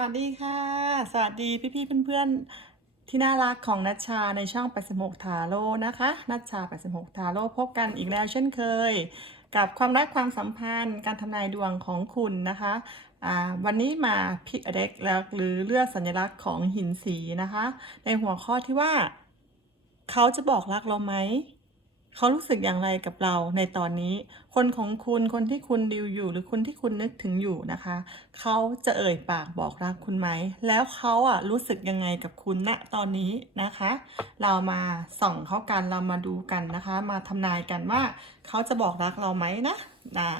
วัสดีค่ะ สวัสดีพี่ๆเพื่อนๆ ที่น่ารักของนัชชาในช่อง 86 ทาโร่นะคะ นัชชา 86 ทาโร่พบกันอีกแล้วเช่นเคย กับความรักความสัมพันธ์ การทำนายดวงของคุณนะคะอ่าวันนี้มาพิเด็กแล้วหรือเลือกสัญลักษณ์ของหินสีนะคะ ในหัวข้อที่ว่า เขาจะบอกรักเราไหม เขารู้สึกอย่างไรกับเราในตอนนี้ คนของคุณคนที่คุณดิวอยู่ หรือคนที่คุณนึกถึงอยู่นะคะ เขาจะเอ่ยปากบอกรักคุณไหม แล้วเขาอะรู้สึกยังไงกับคุณณตอนนี้นะคะ เรามาส่องเขากันเรามาดูกันนะคะ มาทำนายกันว่าเขาจะบอกรักเราไหมนะอ่า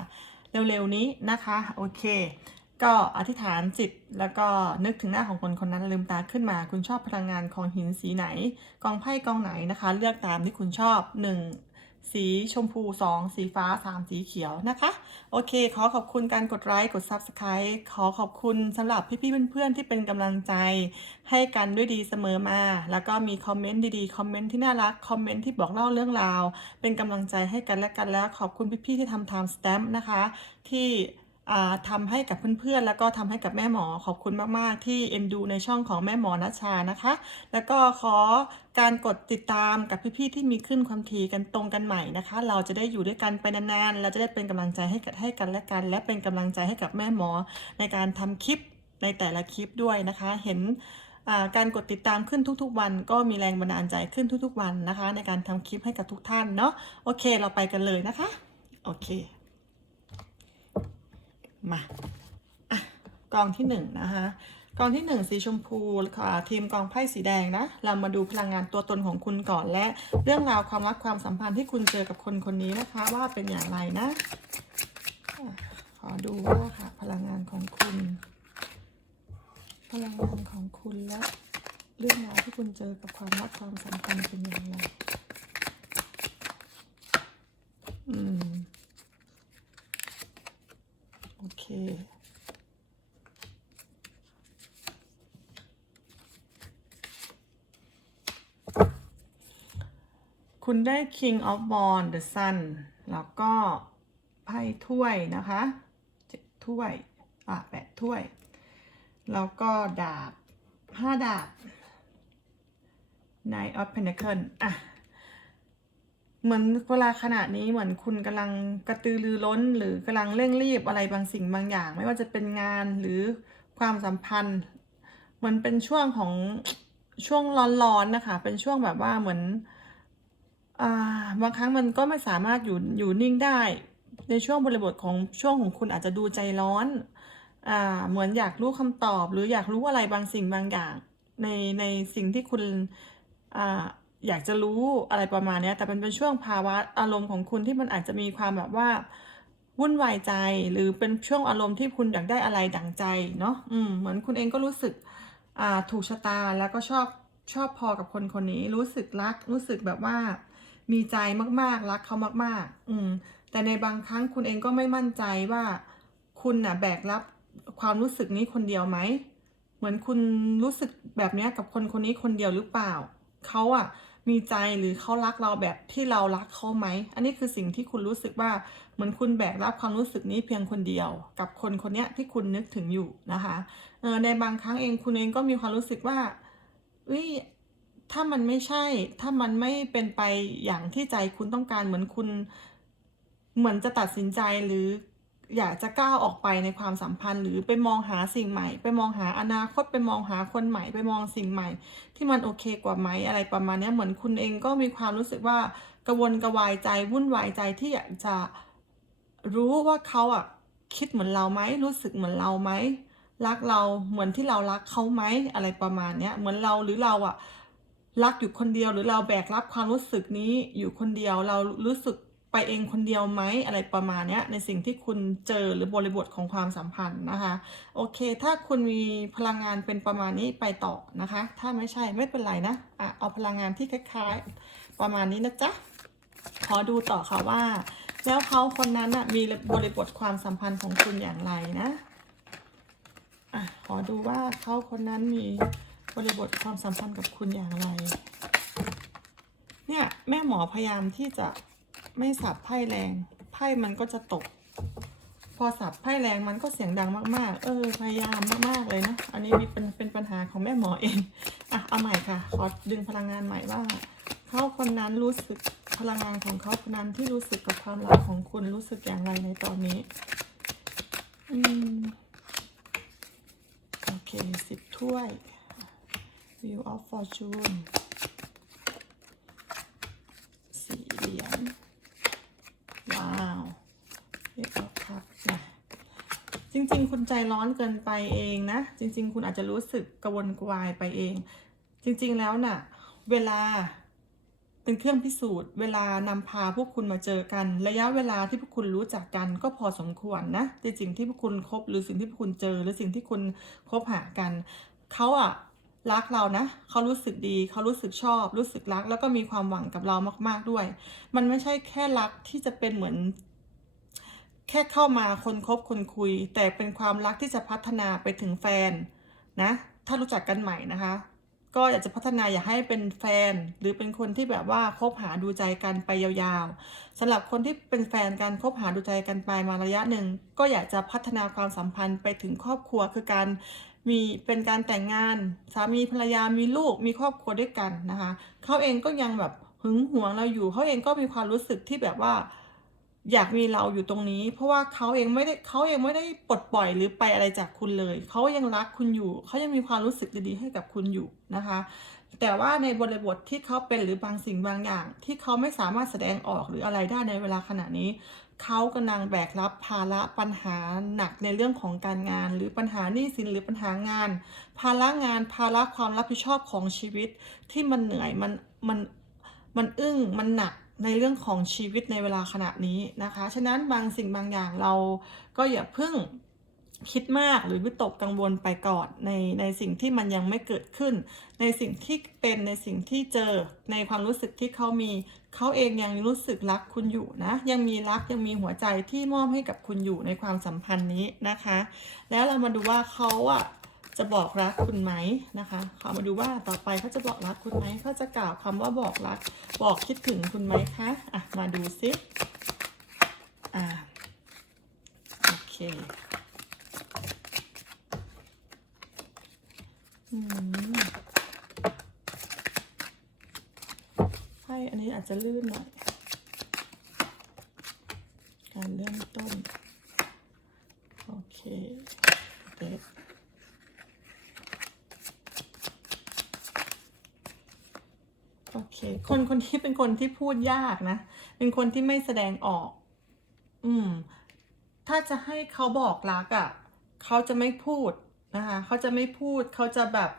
เร็วๆนี้นะคะ โอเค ก็อธิษฐานจิตแล้วก็นึกถึงหน้าของคนคนนั้นลืมตาขึ้นมา คุณชอบพลังงานของหินสีไหน กองไพ่กองไหนนะคะ เลือกตามที่คุณชอบ 1 สีชมพู 2 สีฟ้า 3 สีเขียวนะคะ โอเค ขอขอบคุณการกดไลค์กด Subscribe ขอขอบคุณสำหรับพี่ๆเพื่อนๆที่เป็นกำลังใจ ให้กันด้วยดีเสมอมา แล้วก็มีคอมเมนต์ดีๆ คอมเมนต์ที่น่ารัก คอมเมนต์ที่บอกเล่าเรื่องราว เป็นกำลังใจให้กันและกันแล้ว ขอบคุณพี่ๆที่ทำ time stamp นะคะ ที่ อ่าทำให้กับเพื่อนๆ แล้วก็ทำให้กับแม่หมอขอบคุณมากๆ ที่เอ็นดูในช่องของแม่หมอนัชชานะคะ แล้วก็ขอการกดติดตามกับพี่ๆที่มีขึ้นความถี่กันตรงกันใหม่นะคะ เราจะได้อยู่ด้วยกันไปนานๆ เราจะได้เป็นกำลังใจให้กันให้กันและกัน และเป็นกำลังใจให้กับแม่หมอในการทำคลิปในแต่ละคลิปด้วยนะคะ เห็นการกดติดตามขึ้นทุกๆ วัน ก็มีแรงบันดาลใจขึ้นทุกๆ วันนะคะ ในการทำคลิปให้กับทุกท่านเนาะโอเค เราไปกันเลยนะคะ โอเค มาอะกองที่หนึ่งนะคะกองที่หนึ่งสีชมพูค่ะทีมกองไพ่สีแดงนะ เรามาดูพลังงานตัวตนของคุณก่อนและเรื่องราวความรักความสัมพันธ์ที่คุณเจอกับคนคนนี้นะคะ ว่าเป็นอย่างไรนะ ขอดูว่าค่ะ พลังงานของคุณ พลังงานของคุณและเรื่องราวที่คุณเจอกับความรักความสัมพันธ์เป็นอย่างไรอืม อเค คุณได้ King of Wands The Sun แล้วก็ไพ่ถ้วยนะคะเจ็ดถ้วย อะแปดถ้วย แล้วก็ดาบห้าดาบ Knight of Pentacle อะ เหมือนเวลาขณะนี้เหมือนคุณกำลังกระตือรือร้น หรือกำลังเร่งรีบอะไรบางสิ่งบางอย่าง ไม่ว่าจะเป็นงานหรือความสัมพันธ์ มันเป็นช่วงของช่วงร้อนๆนะคะ เป็นช่วงแบบว่าเหมือนอบางครั้งมันก็ไม่สามารถอยู่อยู่นิ่งได้ ในช่วงบริบทของช่วงของคุณอาจจะดูใจร้อนอเหมือนอยากรู้คำตอบ หรืออยากรู้อะไรบางสิ่งบางอย่าง ในในสิ่งที่คุณอ่า อยากจะรู้อะไรประมาณนี้แต่มันเป็นช่วงภาวะอารมณ์ของคุณที่มันอาจจะมีความแบบว่าวุ่นวายใจ หรือเป็นช่วงอารมณ์ที่คุณอยากได้อะไรดั่งใจเนาะอืมเหมือนคุณเองก็รู้สึกอ่าถูกชะตาแล้วก็ชอบชอบพอกับคนคนนี้ รู้สึกรัก รู้สึกแบบว่ามีใจมากๆ รักเขามาก ๆ อืมแต่ในบางครั้งคุณเองก็ไม่มั่นใจว่า คุณน่ะแบกรับความรู้สึกนี้คนเดียวไหมเหมือนคุณรู้สึกแบบนี้กับคนคนนี้คนเดียวหรือเปล่าเขาอะ มีใจหรือเขารักเราแบบที่เรารักเขาไหม อันนี้คือสิ่งที่คุณรู้สึกว่าเหมือนคุณแบกรับความรู้สึกนี้เพียงคนเดียว กับคนคนนี้ที่คุณนึกถึงอยู่นะคะเออในบางครั้งเองคุณเองก็มีความรู้สึกว่าเอ้ยถ้ามันไม่ใช่ ถ้ามันไม่เป็นไปอย่างที่ใจคุณต้องการเหมือนคุณ เหมือนจะตัดสินใจหรือ อยากจะก้าวออกไปในความสัมพันธ์ หรือไปมองหาสิ่งใหม่ ไปมองหาอนาคตไปมองหาคนใหม่ ไปมองสิ่งใหม่ ที่มันโอเคกว่าไหมอะไรประมาณนี้เหมือนคุณเองก็มีความรู้สึกว่ากระวนกระวายใจวุ่นวายใจที่อยากจะรู้ว่าเขาอะคิดเหมือนเราไหมรู้สึกเหมือนเราไหมรักเราเหมือนที่เรารักเขาไหมอะไรประมาณนี้เหมือนเราหรือเราอะรักอยู่คนเดียวหรือเราแบกรับความรู้สึกนี้อยู่คนเดียวเรารู้สึก ไปเองคนเดียวไหมอะไรประมาณนี้ในสิ่งที่คุณเจอหรือบริบทของความสัมพันธ์นะคะโอเค ถ้าคุณมีพลังงานเป็นประมาณนี้ไปต่อนะคะ ถ้าไม่ใช่ไม่เป็นไรนะอะเอาพลังงานที่คล้ายๆ ประมาณนี้นะจ๊ะขอดูต่อค่ะว่า แล้วเขาคนนั้นอะมีบริบทความสัมพันธ์ของคุณอย่างไรนะอะขอดูว่าเขาคนนั้นมีบริบทความสัมพันธ์กับคุณอย่างไร เนี่ยแม่หมอพยายามที่จะ ไม่สับไพ่แรง ไพ่มันก็จะตก พอสับไพ่แรงมันก็เสียงดังมาก ๆ เออ พยายามมาก ๆ เลยนะ อันนี้มีเป็นเป็นปัญหาของแม่หมอเอง อะ เอาใหม่ค่ะ ขอดึงพลังงานใหม่ว่าเขาคนนั้นรู้สึกพลังงานของเขาคนนั้นที่รู้สึกกับความรักของคุณรู้สึกอย่างไรในตอนนี้ อืม โอเคสิบถ้วย Wheel of Fortune สี่เหรียญ ว้าว เรียกว่าครับนะจริง ๆ คุณใจร้อนเกินไปเองนะ จริง ๆ คุณอาจจะรู้สึกกระวนกระวายไปเอง จริง ๆ แล้วน่ะ เวลาเป็นเครื่องพิสูจน์เวลานำพาพวกคุณมาเจอกัน ระยะเวลาที่พวกคุณรู้จักกันก็พอสมควรนะในสิ่งที่พวกคุณคบหรือสิ่งที่พวกคุณเจอ หรือสิ่งที่คุณคบหากันเขาอะรักเรานะเขารู้สึกดีเขารู้สึกชอบ รู้สึกรัก แล้วก็มีความหวังกับเรามาก ๆด้วย มันไม่ใช่แค่รักที่จะเป็นเหมือน ค่เข้ามาคนคบคนคุย แต่เป็นความรักที่จะพัฒนาไปถึงแฟนนะ ถ้ารู้จักกันใหม่นะคะ ก็อยากจะพัฒนาอยากให้เป็นแฟน หรือเป็นคนที่แบบว่าคบหาดูใจกันไปยาวๆสำหรับคนที่เป็นแฟนกันคบหาดูใจกันไปมาระยะหนึ่ง ก็อยากจะพัฒนาความสัมพันธ์ไปถึงครอบครัวคือการมีเป็นการแต่งงาน สามีภรรยามีลูกมีครอบครัวด้วยกันนะคะเขาเองก็ยังแบบหึงหวงเราอยู่เขาเองก็มีความรู้สึกที่แบบว่า อยากมีเราอยู่ตรงนี้ เพราะว่าเขาเองไม่ได้เขาเองไม่ได้ปลดปล่อยหรือไปอะไรจากคุณเลย เขายังรักคุณอยู่ เขายังมีความรู้สึกดีๆให้กับคุณอยู่นะคะ แต่ว่าในบริบทที่เขาเป็นหรือบางสิ่งบางอย่าง ที่เขาไม่สามารถแสดงออกหรืออะไรได้ในเวลาขณะนี้ เขากำลังแบกรับภาระปัญหาหนักในเรื่องของการงาน หรือปัญหาหนี้สินหรือปัญหางาน ภาระงานภาระความรับผิดชอบของชีวิตที่มันเหนื่อยมันมันมันอึ้งมันหนัก ในเรื่องของชีวิตในเวลาขณะนี้นะคะ ฉะนั้นบางสิ่งบางอย่างเราก็อย่าเพิ่งคิดมากหรือวิตกกังวลไปก่อนในในสิ่งที่มันยังไม่เกิดขึ้น ในสิ่งที่เป็นในสิ่งที่เจอในความรู้สึกที่เขามีเขาเองยังรู้สึกรักคุณอยู่นะ ยังมีรักยังมีหัวใจที่มอบให้กับคุณอยู่ในความสัมพันธ์นี้นะคะ แล้วเรามาดูว่าเขาอะ จะบอกรักคุณไหมนะคะขอมาดูว่าต่อไปเขาจะบอกรักคุณไหมเขาจะกล่าวคำว่าบอกรัก บอกคิดถึงคุณไหมคะอะมาดูซิอ่าโอเคอืมไพ่อันนี้อาจจะลื่นหน่อยการเริ่มต้น โอเคเด็ด โอเคคนคนที่เป็นคนที่พูดยากนะ เป็นคนที่ไม่แสดงออก อืม ถ้าจะให้เขาบอกรักอะ่ะ เขาจะไม่พูดนะคะ เขาจะไม่พูด เขาจะแบบ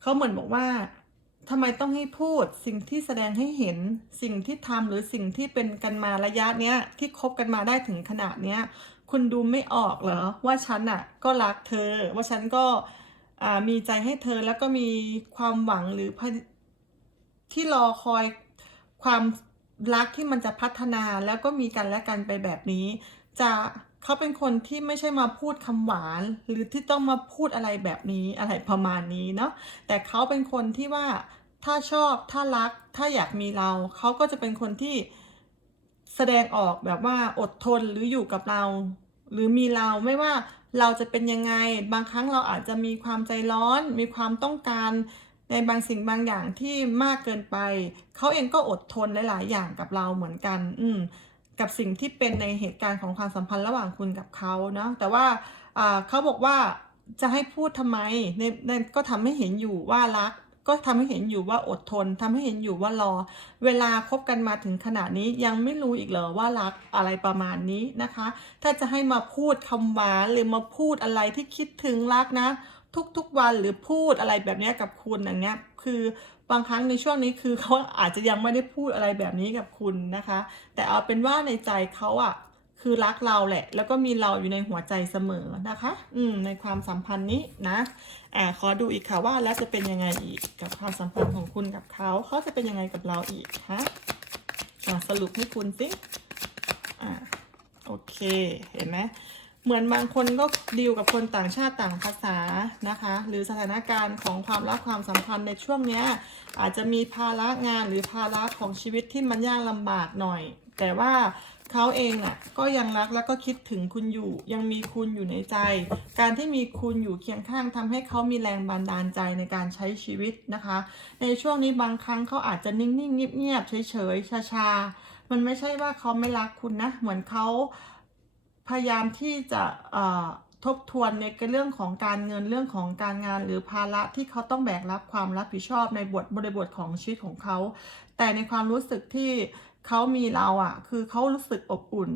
เขาเหมือนบอกว่าทำไมต้องให้พูด สิ่งที่แสดงให้เห็น สิ่งที่ทำหรือสิ่งที่เป็นกันมาระยะเนี้ย ที่คบกันมาได้ถึงขนาดเนี้ย คุณดูไม่ออกเหรอ ว่าฉันอะ ก็รักเธอ ว่าฉันก็มีใจให้เธอแล้วก็มีความหวังหรือ ที่รอคอยความรักที่มันจะพัฒนาแล้วก็มีกันและกันไปแบบนี้ จะเขาเป็นคนที่ไม่ใช่มาพูดคำหวาน หรือที่ต้องมาพูดอะไรแบบนี้อะไรประมาณนี้เนาะแต่เขาเป็นคนที่ว่าถ้าชอบถ้ารักถ้าอยากมีเรา เขาก็จะเป็นคนที่แสดงออกแบบว่าอดทนหรืออยู่กับเรา หรือมีเราไม่ว่าเราจะเป็นยังไง บางครั้งเราอาจจะมีความใจร้อน มีความต้องการ ในบางสิ่งบางอย่างที่มากเกินไป เขาเองก็อดทนหลาย ๆ อย่างกับเราเหมือนกัน อืมกับสิ่งที่เป็นในเหตุการณ์ของความสัมพันธ์ระหว่างคุณกับเขาเนาะแต่ว่าเขาบอกว่าจะให้พูดทำไมในในก็ทำให้เห็นอยู่ว่ารัก ก็ทำให้เห็นอยู่ว่าอดทนทำให้เห็นอยู่ว่ารอ เวลาคบกันมาถึงขนาดนี้ยังไม่รู้อีกเหรอว่ารักอะไรประมาณนี้นะคะ ถ้าจะให้มาพูดคำหวานหรือมาพูดอะไรที่คิดถึงรักนะ ทุกๆวันหรือพูดอะไรแบบนี้กับคุณอย่างเงี้ยคือบางครั้งในช่วงนี้คือเขาอาจจะยังไม่ได้พูดอะไรแบบนี้กับคุณนะคะ แต่เอาเป็นว่าในใจเขาอะคือรักเราแหละ แล้วก็มีเราอยู่ในหัวใจเสมอนะคะ อืมในความสัมพันธ์นี้นะอ่าขอดูอีกค่ะว่าแล้วจะเป็นยังไงอีกกับความสัมพันธ์ของคุณกับเขาเขาจะเป็นยังไงกับเราอีกคะอ่าสรุปให้คุณสิอ่าโอเค เห็นไหม เหมือนบางคนก็ดีลกับคนต่างชาติต่างภาษานะคะ หรือสถานการณ์ของความรักความสัมพันธ์ในช่วงนี้อาจจะมีภาระงานหรือภาระของชีวิตที่มันยากลำบากหน่อย แต่ว่าเขาเองน่ะก็ยังรักแล้วก็คิดถึงคุณอยู่ ยังมีคุณอยู่ในใจ การที่มีคุณอยู่เคียงข้างทำให้เขามีแรงบันดาลใจในการใช้ชีวิตนะคะ ในช่วงนี้บางครั้งเขาอาจจะนิ่งๆเงียบๆเฉยๆชาๆมันไม่ใช่ว่าเขาไม่รักคุณนะ เหมือนเขา พยายามที่จะทบทวนในเรื่องของการเงินเรื่องของการงานหรือภาระที่เขาต้องแบกรับความรับผิดชอบในบทบริบทของชีวิตของเขา แต่ในความรู้สึกที่เขามีเราอะ่ะ คือเขารู้สึกอบอุ่น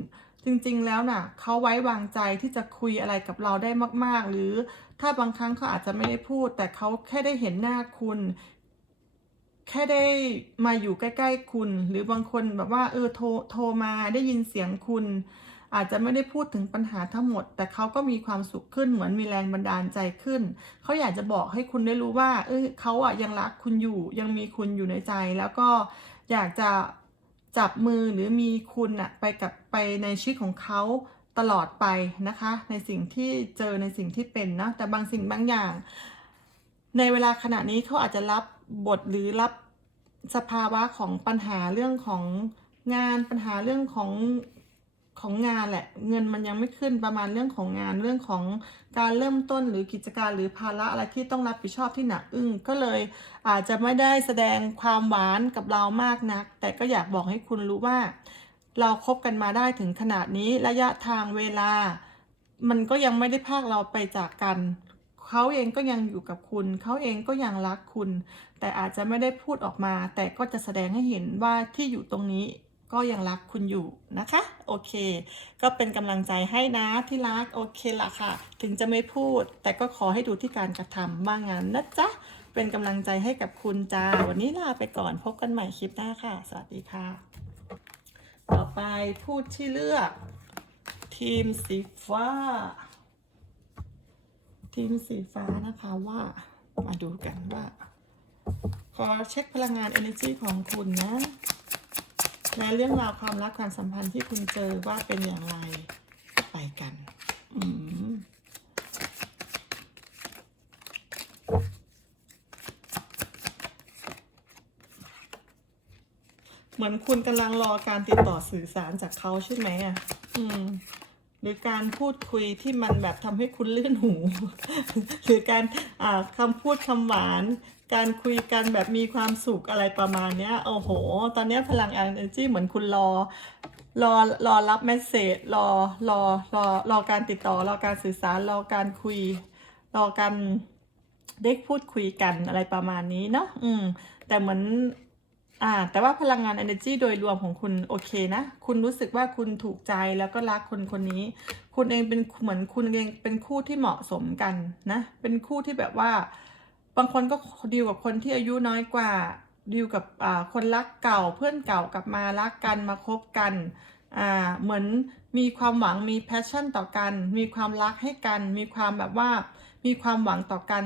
จริงๆแล้วน่ะเขาไว้วางใจที่จะคุยอะไรกับเราได้มากๆ หรือถ้าบางครั้งเขาอาจจะไม่ได้พูด แต่เขาแค่ได้เห็นหน้าคุณแค่ได้มาอยู่ใกล้ ๆ คุณ หรือบางคนแบบว่าเออโทรโทรมาได้ยินเสียงคุณ อาจจะไม่ได้พูดถึงปัญหาทั้งหมด แต่เขาก็มีความสุขขึ้นเหมือนมีแรงบันดาลใจขึ้น เขาอยากจะบอกให้คุณได้รู้ว่า เออเขาอะยังรักคุณอยู่ยังมีคุณอยู่ในใจ แล้วก็อยากจะจับมือหรือมีคุณอะไปกับไปในชีวิตของเขาตลอดไปนะคะ ในสิ่งที่เจอในสิ่งที่เป็นนะแต่บางสิ่งบางอย่าง ในเวลาขณะนี้เขาอาจจะรับบทหรือรับสภาวะของปัญหาเรื่องของงานปัญหาเรื่องของ ของงานแหละ เงินมันยังไม่ขึ้นประมาณเรื่องของงานเรื่องของการเริ่มต้นหรือกิจการหรือภาระอะไรที่ต้องรับผิดชอบที่หนักอึ้งก็เลยอาจจะไม่ได้แสดงความหวานกับเรามากนัก แต่ก็อยากบอกให้คุณรู้ว่า เราคบกันมาได้ถึงขนาดนี้ระยะทางเวลา มันก็ยังไม่ได้พากเราไปจากกันเขาเองก็ยังอยู่กับคุณ เขาเองก็ยังรักคุณ แต่อาจจะไม่ได้พูดออกมา แต่ก็จะแสดงให้เห็นว่าที่อยู่ตรงนี้ ก็ยังรักคุณอยู่นะคะ โอเค ก็เป็นกำลังใจให้นะที่รัก โอเคละค่ะ ถึงจะไม่พูด แต่ก็ขอให้ดูที่การกระทำว่างั้นนะจ๊ะ เป็นกำลังใจให้กับคุณจ้า วันนี้ลาไปก่อน พบกันใหม่คลิปหน้าค่ะ สวัสดีค่ะ ต่อไปพูดที่เลือก ทีมสีฟ้า ทีมสีฟ้านะคะว่า มาดูกันว่า ขอเช็คพลังงาน energy ของคุณนะ และเรื่องราวความรักความสัมพันธ์ที่คุณเจอว่าเป็นอย่างไรไปกัน อืมเหมือนคุณกำลังรอการติดต่อสื่อสารจากเขาใช่ไหมอะ อืม หรือการพูดคุยที่มันแบบทำให้คุณลื่นหู หรือการอ่าคำพูดคำหวาน การคุยกันแบบมีความสุขอะไรประมาณเนี้ยโอ้โห ตอนเนี้ยพลัง energy เหมือนคุณรอ รอรอรับเมสเซจรอรอรอรอการติดต่อรอการสื่อสารรอการคุย รอการได้พูดคุยกันอะไรประมาณนี้เนาะอืม แต่เหมือนอ่าแต่ว่าพลังงาน energy โดยรวมของคุณโอเคนะ คุณรู้สึกว่าคุณถูกใจแล้วก็รักคนคนนี้ คุณเองเป็นเหมือนคุณเองเป็นคู่ที่เหมาะสมกันนะ เป็นคู่ที่แบบว่า บางคนก็ดีลกับคนที่อายุน้อยกว่าดีลกับคนรักเก่าเพื่อนเก่ากลับมารักกันมาคบกันเหมือนมีความหวังมีแพชชั่นต่อกัน มีความรักให้กัน มีความแบบว่ามีความหวังต่อกัน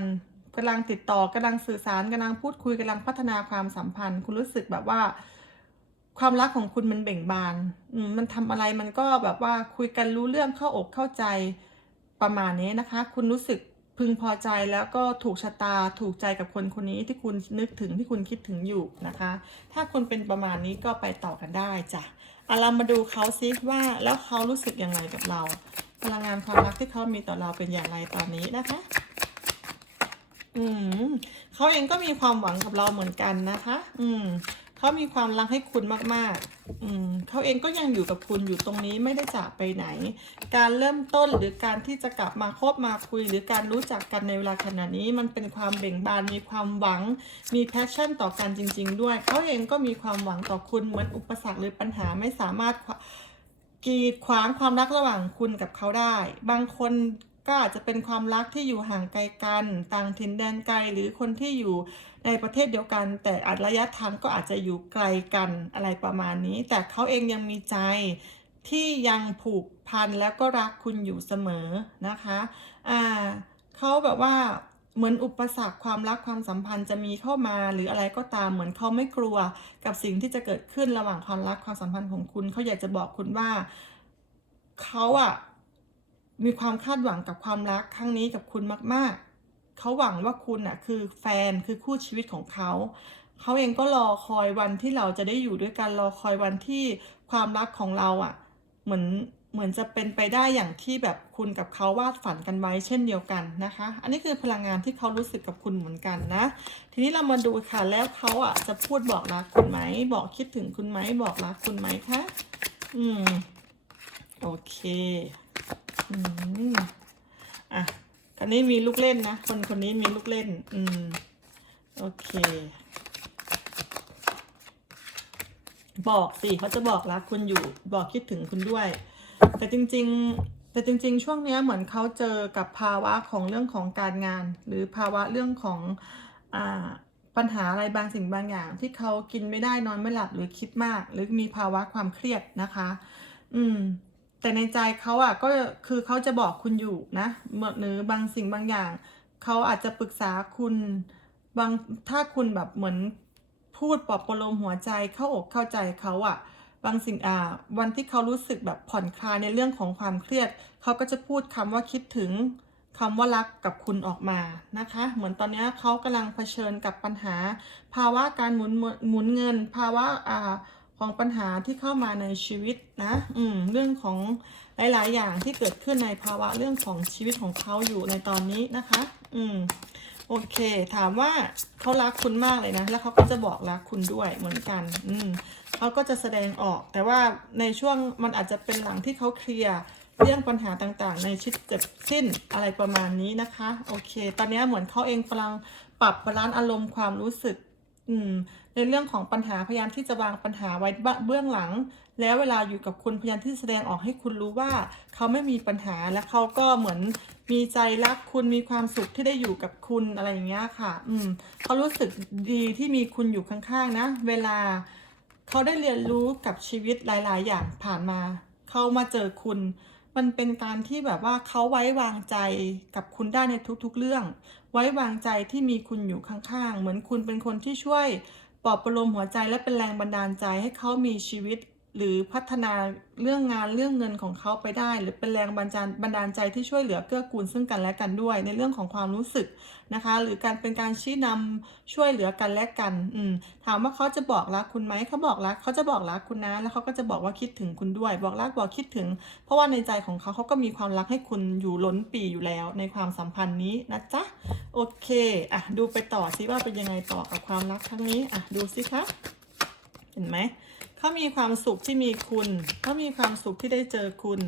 กำลังติดต่อกำลังสื่อสารกำลังพูดคุยกำลังพัฒนาความสัมพันธ์ คุณรู้สึกแบบว่า ความรักของคุณมันเบ่งบานมมันทำอะไรมันก็แบบว่าคุยกันรู้เรื่องเข้าอกเข้าใจประมาณนี้นะคะ คุณรู้สึก พึงพอใจแล้วก็ถูกชะตาถูกใจกับคนคนนี้ที่คุณนึกถึงที่คุณคิดถึงอยู่นะคะ ถ้าคุณเป็นประมาณนี้ก็ไปต่อกันได้จ้ะเอาเรามาดูเขาซิว่าแล้วเขารู้สึกอย่างไรกับเรา พลังงานความรักที่เขามีต่อเราเป็นอย่างไรตอนนี้นะคะ อืมเขาเองก็มีความหวังกับเราเหมือนกันนะคะ อืม เขามีความรักให้คุณมากๆ อืมเขาเองก็ยังอยู่กับคุณอยู่ตรงนี้ไม่ได้จากไปไหน การเริ่มต้นหรือการที่จะกลับมาคบมาคุย หรือการรู้จักกันในเวลาขณะนี้ มันเป็นความเบ่งบานมีความหวัง มีแพชชั่นต่อกันจริง ๆ ด้วยเขาเองก็มีความหวังต่อคุณเหมือนอุปสรรคหรือปัญหาไม่สามารถกีดขวางความรักระหว่างคุณกับเขาได้ บางคน ก็อาจจะเป็นความรักที่อยู่ห่างไกลกัน ต่างถิ่นแดนไกลหรือคนที่อยู่ในประเทศเดียวกัน แต่อาจระยะทางก็อาจจะอยู่ไกลกันอะไรประมาณนี้ แต่เขาเองยังมีใจที่ยังผูกพันแล้วก็รักคุณอยู่เสมอนะคะอ่าเขาแบบว่าเหมือนอุปสรรคความรักความสัมพันธ์จะมีเข้ามาหรืออะไรก็ตามเหมือนเขาไม่กลัวกับสิ่งที่จะเกิดขึ้นระหว่างความรักความสัมพันธ์ของคุณเขาอยากจะบอกคุณว่าเขาอะ มีความคาดหวังกับความรักครั้งนี้กับคุณมาก ๆ เขาหวังว่าคุณอะคือแฟนคือคู่ชีวิตของเขา เขาเองก็รอคอยวันที่เราจะได้อยู่ด้วยกันรอคอยวันที่ความรักของเราอะ เหมือนเหมือนจะเป็นไปได้อย่างที่แบบคุณกับเขาวาดฝันกันไว้เช่นเดียวกันนะคะ อันนี้คือพลังงานที่เขารู้สึกกับคุณเหมือนกันนะ ทีนี้เรามาดูค่ะแล้วเขาอะจะพูดบอกรักคุณไหม บอกคิดถึงคุณไหมบอกรักคุณไหมคะ อืม โอเค อืมอะคนนี้มีลูกเล่นนะ คนคนนี้มีลูกเล่น อืม โอเค บอกสิเขาจะบอกรักคุณอยู่ บอกคิดถึงคุณด้วย แต่จริง ๆ แต่จริง ๆ ช่วงนี้เหมือนเขาเจอกับภาวะของเรื่องของการงาน หรือภาวะเรื่องของ อ่าปัญหาอะไรบางสิ่งบางอย่าง ที่เขากินไม่ได้นอนไม่หลับหรือคิดมาก หรือมีภาวะความเครียดนะคะ อืม แต่ในใจเขาอะก็คือเขาจะบอกคุณอยู่นะเมื่อหรือบางสิ่งบางอย่าง เขาอาจจะปรึกษาคุณบางถ้าคุณแบบเหมือนพูดปลอบประโลมหัวใจเข้าอกเข้าใจเขาอะบางสิ่งอ่าวันที่เขารู้สึกแบบผ่อนคลายในเรื่องของความเครียด เขาก็จะพูดคำว่าคิดถึงคำว่ารักกับคุณออกมานะคะ เหมือนตอนนี้เขากำลังเผชิญกับปัญหา ภาวะการหมุนหมุนเงิน ภาวะอ่า ของปัญหาที่เข้ามาในชีวิตนะอืมเรื่องของหลาย ๆ อย่างที่เกิดขึ้นในภาวะเรื่องของชีวิตของเขาอยู่ในตอนนี้นะคะ อืมโอเค ถามว่าเขารักคุณมากเลยนะ แล้วเขาก็จะบอกรักคุณด้วยเหมือนกัน อืมเขาก็จะแสดงออก แต่ว่าในช่วงมันอาจจะเป็นหลังที่เขาเคลียร์เรื่องปัญหาต่างๆ ในชีวิตจสิ้นอะไรประมาณนี้นะคะ โอเค ตอนนี้เหมือนเขาเองกำลังปรับบาลานซ์อารมณ์ความรู้สึก อืม ในเรื่องของปัญหาพยายามที่จะวางปัญหาไว้เบื้องหลัง แล้วเวลาอยู่กับคุณพยายามที่จะแสดงออกให้คุณรู้ว่า เขาไม่มีปัญหาและเขาก็เหมือนมีใจรักคุณมีความสุขที่ได้อยู่กับคุณอะไรอย่างเงี้ยค่ะ อืมเขารู้สึกดีที่มีคุณอยู่ข้างๆนะเวลาเขาได้เรียนรู้กับชีวิตหลาย ๆ อย่างผ่านมา เขามาเจอคุณมันเป็นการที่แบบว่าเขาไว้วางใจกับคุณได้ในทุกๆเรื่อง ไว้วางใจที่มีคุณอยู่ข้างๆ เหมือนคุณเป็นคนที่ช่วย ปลอบประโลมหัวใจและเป็นแรงบันดาลใจให้เขามีชีวิต หรือพัฒนาเรื่องงานเรื่องเงินของเขาไปได้ หรือเป็นแรงบันดาลบันดาลใจที่ช่วยเหลือเกื้อกูลซึ่งกันและกันด้วย ในเรื่องของความรู้สึกนะคะ หรือการเป็นการชี้นำช่วยเหลือกันและกันอืมถามว่าเขาจะบอกรักคุณไหมเขาบอกรักเขาจะบอกรักคุณนะแล้วเขาก็จะบอกว่าคิดถึงคุณด้วย บอกรักบอกคิดถึง เพราะว่าในใจของเขาเขาก็มีความรักให้คุณอยู่ล้นปีอยู่แล้ว ในความสัมพันธ์นี้นะจ๊ะโอเคอะดูไปต่อซิว่าเป็นยังไงต่อกับความรักครั้งนี้อะดูสิคะเห็นไหม เขามีความสุขที่มีคุณเขามีความสุขที่ได้เจอคุณ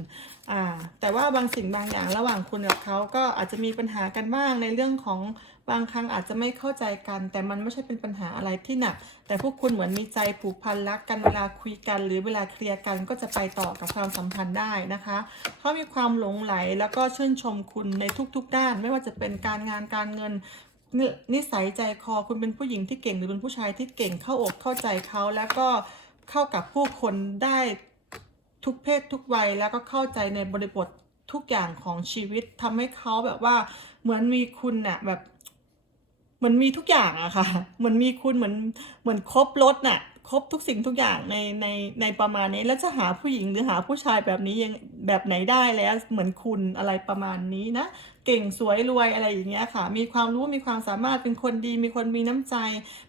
อ่าแต่ว่าบางสิ่งบางอย่างระหว่างคุณกับเขาก็อาจจะมีปัญหากันบ้างในเรื่องของบางครั้งอาจจะไม่เข้าใจกัน แต่มันไม่ใช่เป็นปัญหาอะไรที่หนัก แต่พวกคุณเหมือนมีใจผูกพันรักกันเวลาคุยกัน หรือเวลาเคลียร์กันก็จะไปต่อกับความสัมพันธ์ได้นะคะเขามีความหลงไหลแล้วก็ชื่นชมคุณในทุก ๆ ด้าน ไม่ว่าจะเป็นการงานการเงินนินิสัยใจคอคุณเป็นผู้หญิงที่เก่งหรือเป็นผู้ชายที่เก่งเข้าอกเข้าใจเขาแล้วก็ เข้ากับผู้คนได้ทุกเพศทุกวัยแล้วก็เข้าใจในบริบททุกอย่างของชีวิตทำให้เขาแบบว่าเหมือนมีคุณน่ะแบบเหมือนมีทุกอย่างอะค่ะเหมือนมีคุณเหมือนเหมือนครบรถน่ะครบทุกสิ่งทุกอย่างในในในประมาณนี้แล้วจะหาผู้หญิงหรือหาผู้ชายแบบนี้ยังแบบไหนได้แล้วเหมือนคุณอะไรประมาณนี้นะ เก่งสวยรวยอะไรอย่างเงี้ยค่ะ มีความรู้มีความสามารถเป็นคนดี มีคนมีน้ำใจ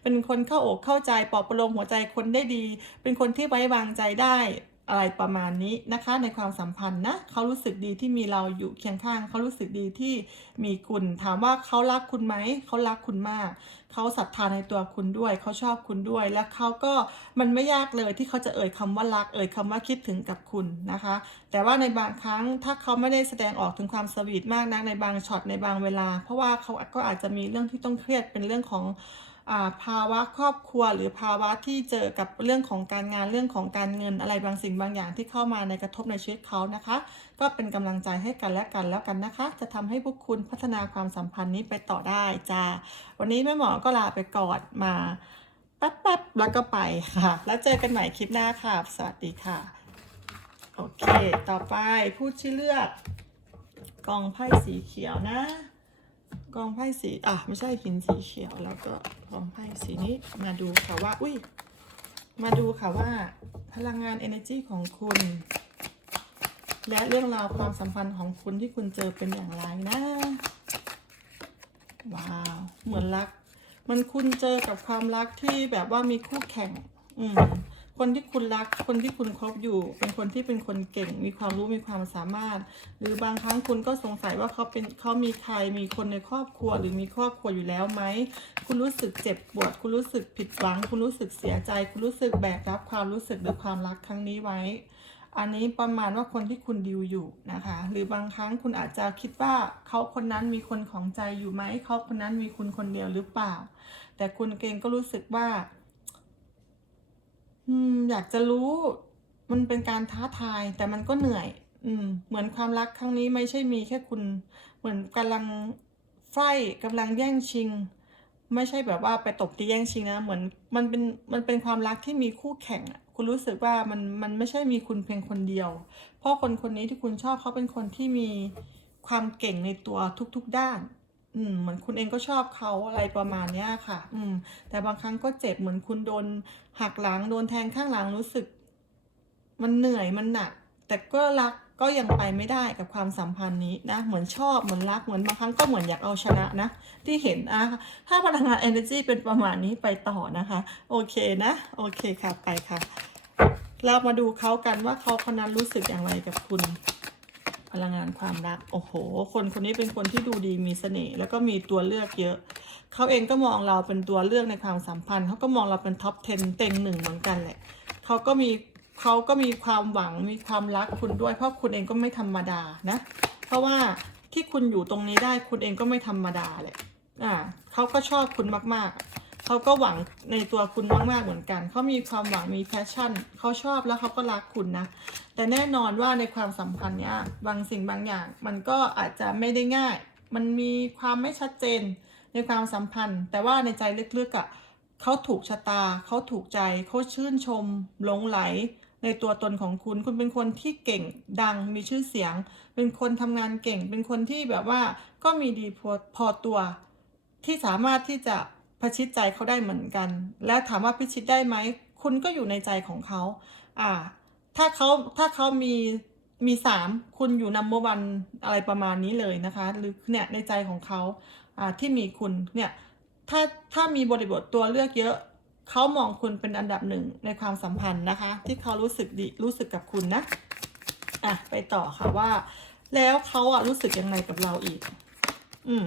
เป็นคนเข้าอกเข้าใจปลอบประโลมหัวใจคนได้ดี เป็นคนที่ไว้วางใจได้ อะไรประมาณนี้นะคะ ในความสัมพันธ์นะเขารู้สึกดีที่มีเราอยู่เคียงข้าง เขารู้สึกดีที่มีคุณ ถามว่าเขารักคุณไหมเขารักคุณมาก เขาศรัทธาในตัวคุณด้วย เขาชอบคุณด้วย และเขาก็มันไม่ยากเลยที่เขาจะเอ่ยคำว่ารัก เอ่ยคำว่าคิดถึงกับคุณนะคะ แต่ว่าในบางครั้งถ้าเขาไม่ได้แสดงออกถึงความสวีทมากนักในบางช็อตในบางเวลา เพราะว่าเขาก็อาจจะมีเรื่องที่ต้องเครียดเป็นเรื่องของ ภาวะครอบครัวหรือภาวะที่เจอกับเรื่องของการงานเรื่องของการเงินอะไรบางสิ่งบางอย่างที่เข้ามาในกระทบในชีวิตเขานะคะ ก็เป็นกำลังใจให้กันและกันแล้วกันนะคะ จะทำให้พวกคุณพัฒนาความสัมพันธ์นี้ไปต่อได้จ้าวันนี้แม่หมอก็ลาไปก่อนมาแป๊บๆแล้วก็ไปค่ะ แล้วเจอกันใหม่คลิปหน้าค่ะ สวัสดีค่ะ โอเค ต่อไปผู้ที่เลือกกองไพ่สีเขียวนะ กองไพ่สี อะ ไม่ใช่หินสีเขียวแล้วก็ กองไพ่สีนี้มาดูค่ะว่า อุ้ย มาดูค่ะว่า พลังงาน energy ของคุณ และเรื่องราวความสัมพันธ์ของคุณที่คุณเจอเป็นอย่างไรนะ ว้าว เหมือนรัก มันคุณเจอกับความรักที่แบบว่ามีคู่แข่ง อืม คนที่คุณรัก คนที่คุณคบอยู่ เป็นคนที่เป็นคนเก่ง มีความรู้มีความสามารถ หรือบางครั้งคุณก็สงสัยว่าเขาเป็นเขามีใครมีคนในครอบครัว หรือมีครอบครัวอยู่แล้วไหม คุณรู้สึกเจ็บปวด คุณรู้สึกผิดหวัง คุณรู้สึกเสียใจ คุณรู้สึกแบกรับความรู้สึกหรือความรักครั้งนี้ไว้ อันนี้ประมาณว่าคนที่คุณดิวอยู่นะคะ หรือบางครั้งคุณอาจจะคิดว่าเขาคนนั้นมีคนของใจอยู่ไหมเขาคนนั้นมีคุณคนเดียวหรือเปล่า แต่คุณเกงก็รู้สึกว่า อืม อยากจะรู้ มันเป็นการท้าทาย แต่มันก็เหนื่อย อืม เหมือนความรักครั้งนี้ไม่ใช่มีแค่คุณ เหมือนกำลังไฟกำลังแย่งชิง ไม่ใช่แบบว่าไปตบตีแย่งชิงนะ เหมือนมันเป็นมันเป็นความรักที่มีคู่แข่งอะคุณรู้สึกว่ามันมันไม่ใช่มีคุณเพียงคนเดียว เพราะคนคนนี้ที่คุณชอบเขาเป็นคนที่มีความเก่งในตัวทุกๆด้าน อืมเหมือนคุณเองก็ชอบเขาอะไรประมาณเนี้ยค่ะ อืม แต่บางครั้งก็เจ็บเหมือนคุณโดนหักหลังโดนแทงข้างหลังรู้สึก มันเหนื่อยมันหนัก แต่ก็รักก็ยังไปไม่ได้กับความสัมพันธ์นี้นะ เหมือนชอบเหมือนรักเหมือนบางครั้งก็เหมือนอยากเอาชนะนะ ที่เห็นอะถ้าพลังงาน energy เป็นประมาณนี้ไปต่อนะคะ โอเคนะ โอเคค่ะไปค่ะ เรามาดูเขากันว่าเขาคนนั้นรู้สึกอย่างไรกับคุณ ลังงานความรัก โอ้โห คนคนนี้เป็นคนที่ดูดีมีเสน่ห์แล้วก็มีตัวเลือกเยอะ เขาเองก็มองเราเป็นตัวเลือกในความสัมพันธ์เขาก็มองเราเป็นท็อป 10 เต็งหนึ่งเหมือนกันแหละเขาก็มีเขาก็มีความหวังมีความรักคุณด้วย เพราะคุณเองก็ไม่ธรรมดานะ เพราะว่าที่คุณอยู่ตรงนี้ได้คุณเองก็ไม่ธรรมดาแหละอ่าเขาก็ชอบคุณมากๆ เขาก็หวังในตัวคุณมากๆเหมือนกัน เขามีความหวังมีแพชชั่น เขาชอบแล้วเขาก็รักคุณนะ แต่แน่นอนว่าในความสัมพันธ์เนี้ยบางสิ่งบางอย่าง มันก็อาจจะไม่ได้ง่าย มันมีความไม่ชัดเจนในความสัมพันธ์ แต่ว่าในใจลึกๆอะ่ะเขาถูกชะตา เขาถูกใจ เขาชื่นชมหลงไหล ในตัวตนของคุณ คุณเป็นคนที่เก่งดังมีชื่อเสียง เป็นคนทำงานเก่ง เป็นคนที่แบบว่าก็มีดีพอพอตัว ที่สามารถที่จะ พิชิตใจเขาได้เหมือนกัน และถามว่าพิชิตได้ไหม คุณก็อยู่ในใจของเขา อ่า ถ้าเขาถ้าเขามีมีสามคุณอยู่นัมเบอร์วันอะไรประมาณนี้เลยนะคะ หรือเนี่ยในใจของเขาอ่าที่มีคุณเนี่ยถ้าถ้ามีบริบทตัวเลือกเยอะ เขามองคุณเป็นอันดับหนึ่งในความสัมพันธ์นะคะ ที่เขารู้สึกดีรู้สึกกับคุณนะอะไปต่อค่ะว่า แล้วเขาอะรู้สึกยังไงกับเราอีก อืม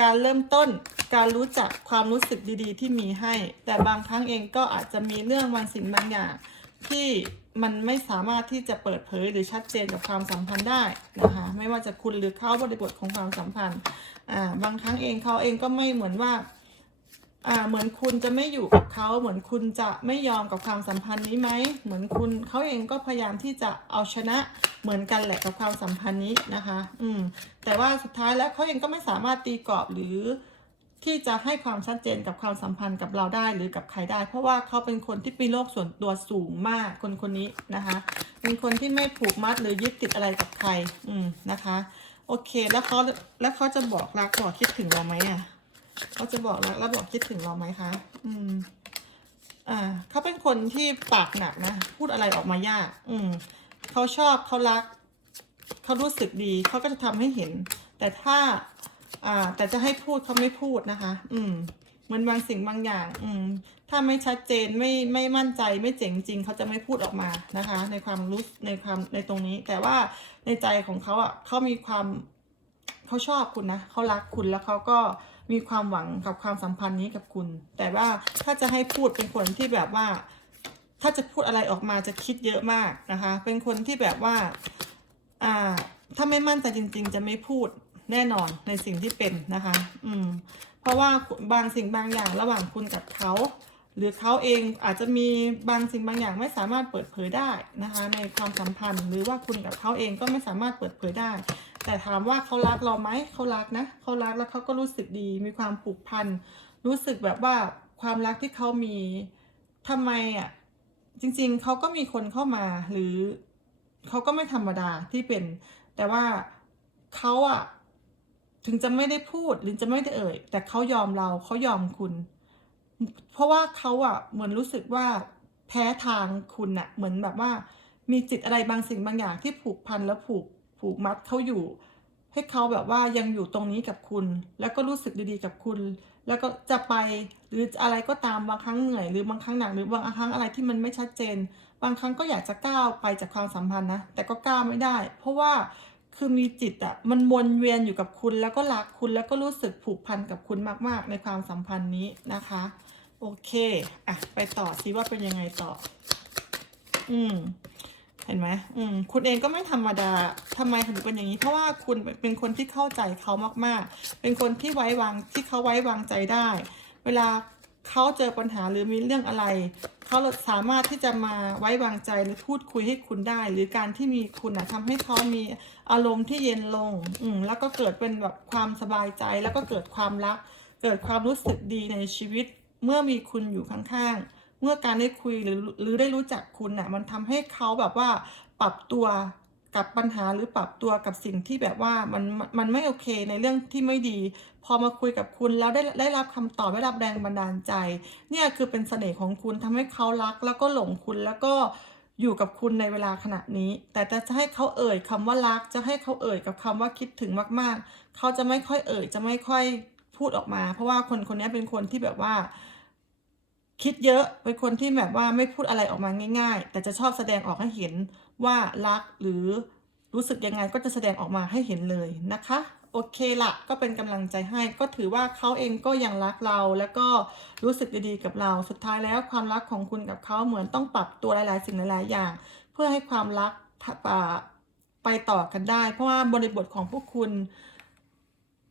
การเริ่มต้นการรู้จักความรู้สึกดีๆ ที่มีให้ แต่บางครั้งเองก็อาจจะมีเรื่องบางสิ่งบางอย่าง ที่มันไม่สามารถที่จะเปิดเผยหรือชัดเจนกับความสัมพันธ์ได้นะคะไม่ว่าจะคุณหรือเขาบริบทของความสัมพันธ์อ่าบางครั้งเองเขาเองก็ไม่เหมือนว่า อ่าเหมือนคุณจะไม่อยู่กับเขาเหมือนคุณจะไม่ยอมกับความสัมพันธ์นี้ไหมเหมือนคุณเขาเองก็พยายามที่จะเอาชนะเหมือนกันแหละกับความสัมพันธ์นี้นะคะ อืม แต่ว่าสุดท้ายแล้วเขาเองก็ไม่สามารถตีกรอบหรือที่จะให้ความชัดเจนกับความสัมพันธ์กับเราได้หรือกับใครได้ เพราะว่าเขาเป็นคนที่มีโลกส่วนตัวสูงมากคนคนนี้นะคะ เป็นคนที่ไม่ผูกมัดหรือยึดติดอะไรกับใคร อืมนะคะ โอเค แล้วเขาแล้วเขาจะบอกรักบอกคิดถึงเราไหมอะ เขาจะบอกรักแล้วบอกคิดถึงเราไหมคะ อืม อ่า เขาเป็นคนที่ปากหนักนะ พูดอะไรออกมายาก อืม เขาชอบเขารัก เขารู้สึกดี เขาก็จะทำให้เห็น แต่ถ้า อ่า แต่จะให้พูดเขาไม่พูดนะคะ อืม เหมือนบางสิ่งบางอย่าง อืม ถ้าไม่ชัดเจนไม่ไม่มั่นใจไม่เจ๋งจริง เขาจะไม่พูดออกมานะคะ ในความรู้ในความในตรงนี้ แต่ว่าในใจของเขาอะเขามีความ เขาชอบคุณนะเขารักคุณแล้วเขาก็มีความหวังกับความสัมพันธ์นี้กับคุณ แต่ว่าถ้าจะให้พูดเป็นคนที่แบบว่า ถ้าจะพูดอะไรออกมาจะคิดเยอะมากนะคะ เป็นคนที่แบบว่าอ่าถ้าไม่มั่นใจจริง ๆ จะไม่พูดแน่นอนในสิ่งที่เป็นนะคะ อืม เพราะว่าบางสิ่งบางอย่างระหว่างคุณกับเขา หรือเขาเองอาจจะมีบางสิ่งบางอย่างไม่สามารถเปิดเผยได้นะคะ ในความสัมพันธ์ หรือว่าคุณกับเขาเองก็ไม่สามารถเปิดเผยได้ แต่ถามว่าเขารักเราไหมเขารักนะเขารักแล้วเขาก็รู้สึกดีมีความผูกพันรู้สึกแบบว่าความรักที่เขามีทำไมอะจริงๆเขาก็มีคนเข้ามาหรือเขาก็ไม่ธรรมดาที่เป็น แต่ว่าเขาอะถึงจะไม่ได้พูดหรือจะไม่ได้เอ่ย แต่เขายอมเราเขายอมคุณ เพราะว่าเขาอะเหมือนรู้สึกว่าแพ้ทางคุณอะเหมือนแบบว่ามีจิตอะไรบางสิ่งบางอย่างที่ผูกพันแล้วผูก ผูกมัดเขาอยู่ ให้เขาแบบว่ายังอยู่ตรงนี้กับคุณ แล้วก็รู้สึกดีๆกับคุณ แล้วก็จะไปหรืออะไรก็ตามบางครั้งเหนื่อยหรือบางครั้งหนักหรือบางครั้งอะไรที่มันไม่ชัดเจน บางครั้งก็อยากจะก้าวไปจากความสัมพันธ์นะแต่ก็ก้าวไม่ได้ เพราะว่าคือมีจิตอะมันวนเวียนอยู่กับคุณแล้วก็รักคุณแล้วก็รู้สึกผูกพันกับคุณมาก ๆ ในความสัมพันธ์นี้นะคะ โอเค อะ ไปต่อซิว่าเป็นยังไงต่อ อืม เห็นไหมอืมคุณเองก็ไม่ธรรมดาทำไมถึงเป็นอย่างนี้ เพราะว่าคุณเป็นคนที่เข้าใจเขามากๆ เป็นคนที่ไว้วางที่เขาไว้วางใจได้ เวลาเขาเจอปัญหาหรือมีเรื่องอะไร เขาสามารถที่จะมาไว้วางใจหรือพูดคุยให้คุณได้ หรือการที่มีคุณนะทำให้เขามีอารมณ์ที่เย็นลง อืมแล้วก็เกิดเป็นแบบความสบายใจ แล้วก็เกิดความรัก เกิดความรู้สึกดีในชีวิต เมื่อมีคุณอยู่ข้างๆ เมื่อการได้คุยหรือหรือได้รู้จักคุณน่ะมันทำให้เขาแบบว่าปรับตัวกับปัญหาหรือปรับตัวกับสิ่งที่แบบว่ามันมันไม่โอเคในเรื่องที่ไม่ดี พอมาคุยกับคุณแล้วได้ได้รับคำตอบได้รับแรงบันดาลใจ เนี่ยคือเป็นเสน่ห์ของคุณทำให้เขารักแล้วก็หลงคุณแล้วก็อยู่กับคุณในเวลาขณะนี้ แต่จะให้เขาเอ่ยคำว่ารัก จะให้เขาเอ่ยกับคำว่าคิดถึงมาก ๆ เขาจะไม่ค่อยเอ่ยจะไม่ค่อยพูดออกมา เพราะว่าคนคนนี้เป็นคนที่แบบว่า คิดเยอะเป็นคนที่แบบว่าไม่พูดอะไรออกมาง่าย ๆ แต่จะชอบแสดงออกให้เห็นว่ารักหรือรู้สึกยังไงก็จะแสดงออกมาให้เห็นเลยนะคะ โอเคละก็เป็นกำลังใจให้ก็ถือว่าเขาเองก็ยังรักเรา แล้วก็รู้สึกดีๆกับเราสุดท้ายแล้วความรักของคุณกับเขาเหมือนต้องปรับตัวหลายๆ สิ่งหลายๆอย่าง เพื่อให้ความรักไปต่อกันได้ เพราะว่าบริบทของพวกคุณ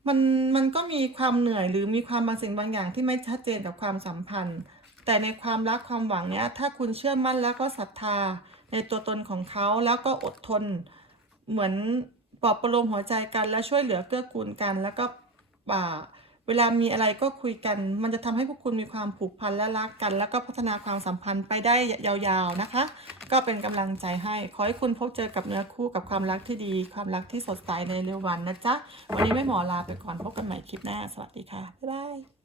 มันมันก็มีความเหนื่อยหรือมีความบางสิ่งบางอย่างที่ไม่ชัดเจนกับความสัมพันธ์ แต่ในความรักความหวังเนี้ยถ้าคุณเชื่อมั่นแล้วก็ศรัทธาในตัวตนของเขาแล้วก็อดทน เหมือนปลอบประโลมหัวใจกัน และช่วยเหลือเกื้อกูลกัน แล้วก็ป่าเวลามีอะไรก็คุยกัน มันจะทำให้พวกคุณมีความผูกพันและรักกัน แล้วก็พัฒนาความสัมพันธ์ไปได้ยาวๆนะคะ ก็เป็นกำลังใจให้ ขอให้คุณพบเจอกับเนื้อคู่กับความรักที่ดี ความรักที่สดใสในเร็ววันนะจ๊ะ วันนี้แม่หมอลาไปก่อนพบกันใหม่คลิปหน้า สวัสดีค่ะ บ๊ายบาย